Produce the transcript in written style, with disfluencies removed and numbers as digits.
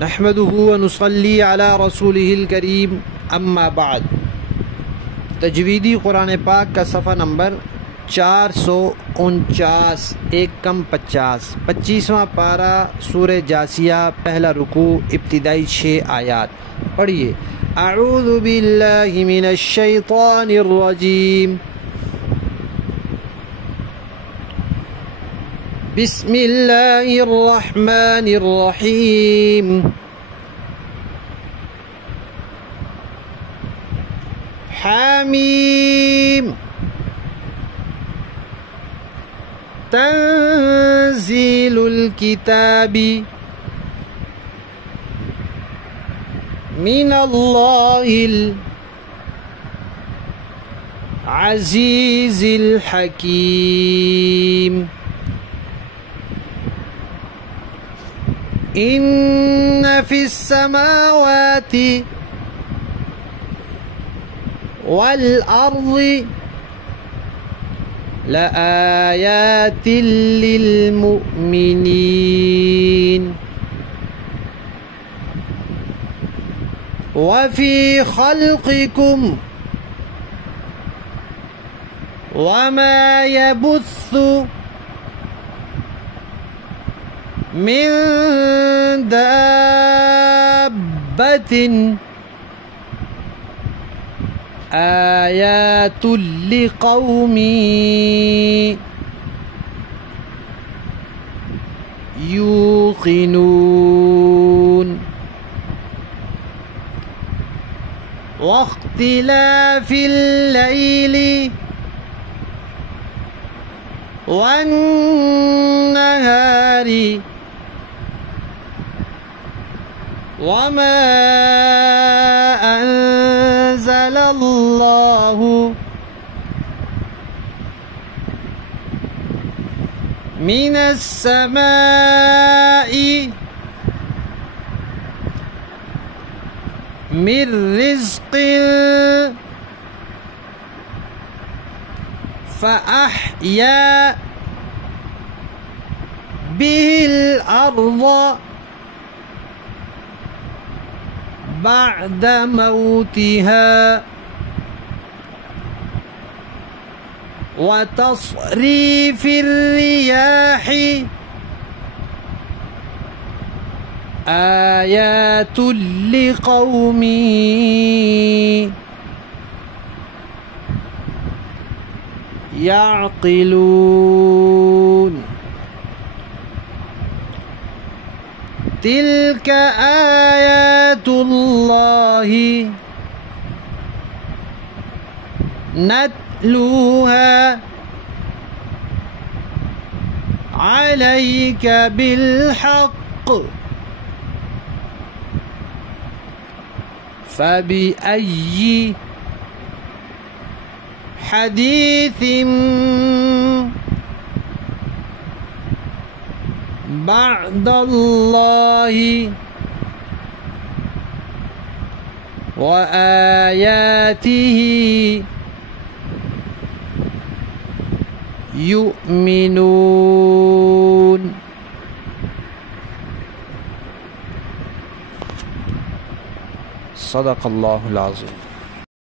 नहमदुहु व नुसल्ली अला रसूलिहिल करीम, अम्मा बाद। तजवीदी कुरान पाक का सफ़ा नंबर 449, 1 कम 50, 25वां पारा, सूरह जासिया, पहला रुकू, इब्तिदाई 6 आयात। पढ़िए। अऊज़ु बिल्लाहि मिनश शैतानिर रजीम, बिस्मिल्लाहिर रहमानिर रहीम। हामीम तंज़ीलुल किताबी मिनल्लाहिल अज़ीज़िल हकीम। इन्न फिस समावाति वल अर्ज़ि लआयातिल लिल मुमिनीन वफ़ी ख़ल्क़िकुम वमा यबुस्सु मिन दाब्बतिन आयातुल लिक़ौमि यूक़िनून। वख्तिलाफ़िल लैलि वन्नहारि वमा अंज़लल्लाहु मिनस समाई मिर रिज़्क़िन फ़अह्या बिहिल अर्ज़ बअद मौतिहा व तस्रीफ़िर रियाहि आयातुल लिक़ौमि याक़िलून। तिल्क आयातुल्लाहि नत्लूहा अलैका बिल्हक़्क़ फ़बिअय्यि हदीसिम बअदल्लाहि व आयातिहि युमिनून। सदक़ल्लाहुल अज़ीम।